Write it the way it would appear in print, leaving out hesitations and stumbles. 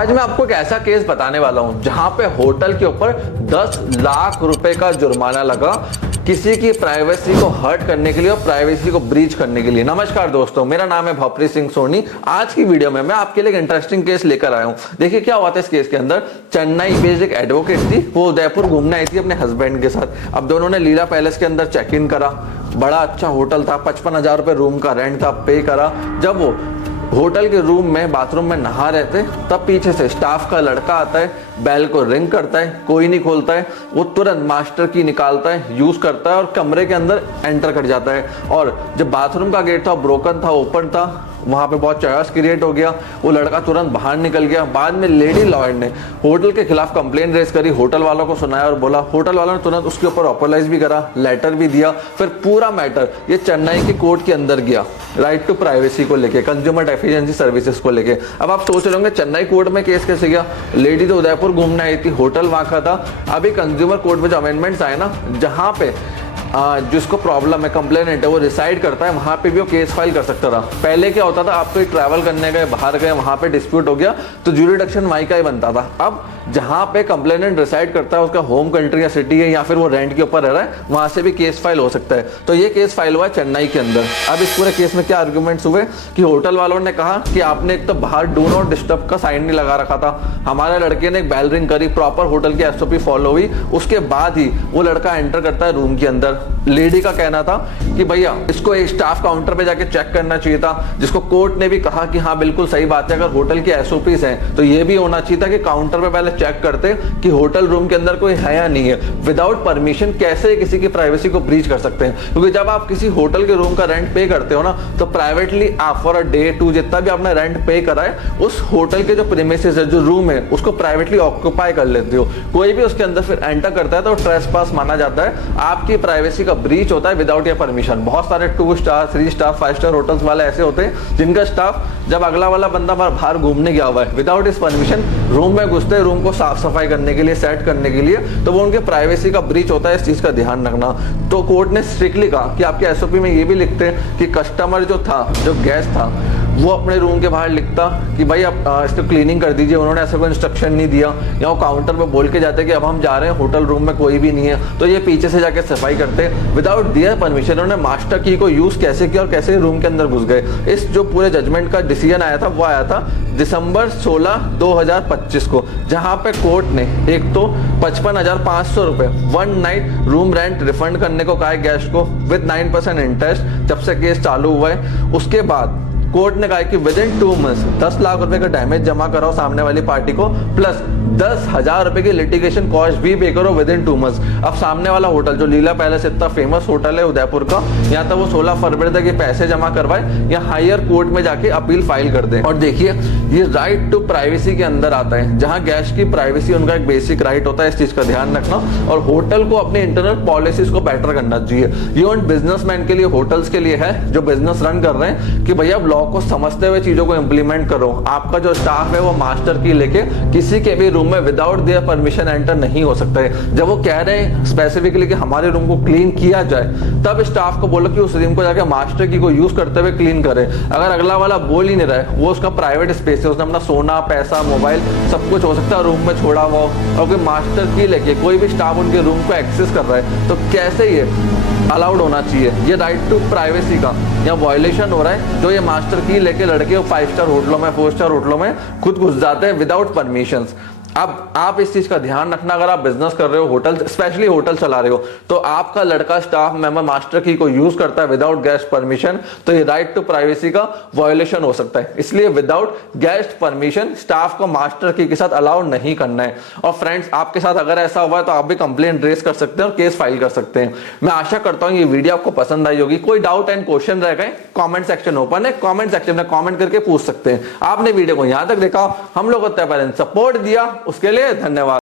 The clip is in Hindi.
आज मैं आपको एक ऐसा केस बताने वाला हूं जहां पे होटल के ऊपर 10 लाख रुपए का जुर्माना लगा किसी की प्राइवेसी को हर्ट करने के लिए और प्राइवेसी को ब्रीच करने के लिए। नमस्कार दोस्तों, मेरा नाम है भवप्रीत सिंह सोनी। आज की वीडियो में मैं आपके लिए एक इंटरेस्टिंग केस लेकर आया हूं। देखिए क्या हुआ था इस केस के अंदर। चेन्नई बेस्ड एक एडवोकेट थी, वो उदयपुर घूमने आई थी अपने हस्बैंड के साथ। अब दोनों ने लीला पैलेस के अंदर चेक इन करा। बड़ा अच्छा होटल था, 55,000 रुपए रूम का रेंट था, पे करा। जब वो होटल के रूम में बाथरूम में नहा रहे थे तब पीछे से स्टाफ का लड़का आता है, बेल को रिंग करता है, कोई नहीं खोलता है। वो तुरंत मास्टर की निकालता है, यूज करता है और कमरे के अंदर एंटर कर जाता है। और जब बाथरूम का गेट था ब्रोकन था, ओपन था, वहां पे बहुत चायस क्रिएट हो गया। वो लड़का तुरंत बाहर निकल गया। बाद में लेडी लॉयर ने होटल के खिलाफ कंप्लेंट रेज करी, होटल वालों को सुनाया और बोला। होटल वालों ने तुरंत उसके ऊपर अपोलाइज भी करा, लेटर भी दिया। फिर पूरा मैटर ये चेन्नई की कोर्ट के अंदर गया, राइट टू प्राइवेसी को लेके, कंज्यूमर डेफिशिएंसी सर्विसेज को लेके। अब आप सोच रहे होंगे चेन्नई कोर्ट में केस कैसे गया? लेडी तो उदयपुर घूमने आई थी, होटल वहां का था। अभी कंज्यूमर कोर्ट में जो अमेंडमेंट्स आए ना, जहां पे जिसको प्रॉब्लम है, कंप्लेनेंट है, वो रिसाइड करता है, वहां पे भी वो केस फाइल कर सकता था। पहले क्या होता था, आप कोई ट्रैवल करने गए, बाहर गए, वहां पे डिस्प्यूट हो गया तो ज्यूरिडिक्शन वहीं का ही बनता था। अब जहां पे कंप्लेनेंट रिसाइड करता है, उसका होम कंट्री या सिटी है या फिर वो रेंट के ऊपर रह रहा है, वहां से भी केस फाइल हो सकता है। तो ये केस फाइल हुआ है चेन्नई के अंदर। अब इस पूरे केस में क्या आर्ग्यूमेंट्स हुए कि होटल वालों ने कहा कि आपने एक तो बाहर डू नॉट डिस्टर्ब का साइन नहीं लगा रखा था, हमारे लड़के ने एक बेल रिंग करी, प्रॉपर होटल की एसओपी फॉलो हुई, उसके बाद ही वो लड़का एंटर करता है रूम के अंदर। लेडी का कहना था कि भैया इसको एक स्टाफ काउंटर पे जाके चेक करना चाहिए था, जिसको कोर्ट ने भी कहा कि हाँ बिल्कुल सही बात है, अगर होटल की एसओपीज हैं तो ये भी होना चाहिए था कि काउंटर पे पहले चेक करते कि होटल रूम के अंदर कोई है या नहीं है। विदाउट परमिशन कैसे किसी की प्राइवेसी को ब्रीच कर सकते हैं? क्योंकि जब आप किसी होटल के रूम का रेंट पे करते हो ना, तो प्राइवेटली आप फॉर अ डे टू जितना भी आपने रेंट पे करा है, उस होटल के जो प्रीमिसेस है, जो रूम है, उसको प्राइवेटली ऑक्यूपाई कर लेते हो। कोई भी उसके अंदर फिर एंटर करता है तो ट्रेसपास माना जाता है, आपकी प्राइवेसी का ब्रीच होता है विदाउट योर परमिशन। बहुत सारे 2 स्टार 3 स्टार 5 स्टार होटल्स वाले ऐसे होते हैं जिनका स्टाफ जब अगला वाला बंदा बाहर घूमने गया हुआ है, विदाउट इस परमिशन रूम में घुसते हैं, रूम को साफ सफाई करने के लिए, सेट करने के लिए, तो वो उनके प्राइवेसी का ब्रीच होता है। इस चीज का ध्यान रखना। तो कोर्ट ने स्ट्रिक्टली कहा कि आपके एसओपी में ये भी लिखते हैं कि कस्टमर जो था, जो गेस्ट था, वो अपने रूम के बाहर लिखता कि भाई आप इसको क्लीनिंग कर दीजिए। उन्होंने ऐसा कोई इंस्ट्रक्शन नहीं दिया, या वो काउंटर पे बोल के जाते कि अब हम जा रहे हैं, होटल रूम में कोई भी नहीं है, तो ये पीछे से जाके सफाई करते विदाउट दियर परमिशन। उन्होंने मास्टर की को यूज कैसे किया और कैसे रूम के अंदर घुस गए। इस जो पूरे जजमेंट का डिसीजन आया था, वो आया था दिसंबर 16, 2025 को, जहां पे कोर्ट ने एक तो 55,500 रुपए 1 नाइट रूम रेंट रिफंड करने को कहा है गेस्ट को विद 9% इंटरेस्ट जब से केस चालू हुआ है। उसके बाद कोर्ट ने कहा कि विद इन 2 मंथ्स 10 लाख रुपए का डैमेज जमा कराओ सामने वाली पार्टी को, प्लस 10,000 रुपए की लिटिगेशन कॉस्ट भी पे करो विद इन 2 मंथ्स। अब सामने वाला होटल जो लीला पैलेस इतना फेमस होटल है उदयपुर का, या तो वो 16 फरवरी तक ये पैसे जमा करवाए या हायर कोर्ट में जाके अपील फाइल कर दे। और देखिए ये राइट टू प्राइवेसी के अंदर आता है, जहां गेस्ट की प्राइवेसी उनका एक बेसिक राइट होता है। इस चीज का ध्यान रखना। और होटल को अपने इंटरनल पॉलिसीज को बेटर करना चाहिए। ये उन बिजनेसमैन के लिए, होटल्स के लिए है जो बिजनेस रन कर रहे हैं कि भैया लॉ को समझते हुए चीजों को इंप्लीमेंट करो। आपका जो स्टाफ है वो मास्टर की लेके किसी के भी रूम में विदाउट देयर परमिशन एंटर नहीं हो सकता है। जब वो कह रहे हैं स्पेसिफिकली कि हमारे रूम को क्लीन किया जाए, तब स्टाफ को बोलो कि उस रूम को जाके मास्टर की को यूज करते हुए क्लीन करे। अगर अगला वाला बोल ही नहीं रहा है, वो उसका प्राइवेट स्पेस है, उसने अपना सोना, पैसा, मोबाइल सब कुछ हो सकता है रूम में छोड़ा हुआ हो, और कोई मास्टर की लेके कोई भी स्टाफ उनके रूम को एक्सेस कर रहा है, तो कैसे ये अलाउड होना चाहिए? ये राइट टू प्राइवेसी का यहाँ वायलेशन हो रहा है। जो ये मास्टर की लेके लड़के 5 स्टार होटलों में, 4 स्टार होटलों में खुद घुस जाते हैं विदाउट परमिशन। अब आप इस चीज का ध्यान रखना। अगर आप बिजनेस कर रहे हो, होटल, स्पेशली होटल चला रहे हो, तो आपका लड़का स्टाफ मेंबर मास्टर की को यूज करता है विदाउट गेस्ट परमिशन, तो ये राइट टू प्राइवेसी का वायलेशन हो सकता है। इसलिए विदाउट गेस्ट परमिशन स्टाफ को मास्टर की के साथ अलाउ नहीं करना है। और फ्रेंड्स, आपके साथ अगर ऐसा हुआ है तो आप भी कंप्लेंट रेज कर सकते हैं और केस फाइल कर सकते हैं। मैं आशा करता हूं ये वीडियो आपको पसंद आई होगी। कोई डाउट एंड क्वेश्चन रह गए, कॉमेंट सेक्शन ओपन है, कॉमेंट सेक्शन में कॉमेंट करके पूछ सकते हैं। आपने वीडियो को यहां तक देखा, हम लोग को सपोर्ट दिया, उसके लिए धन्यवाद।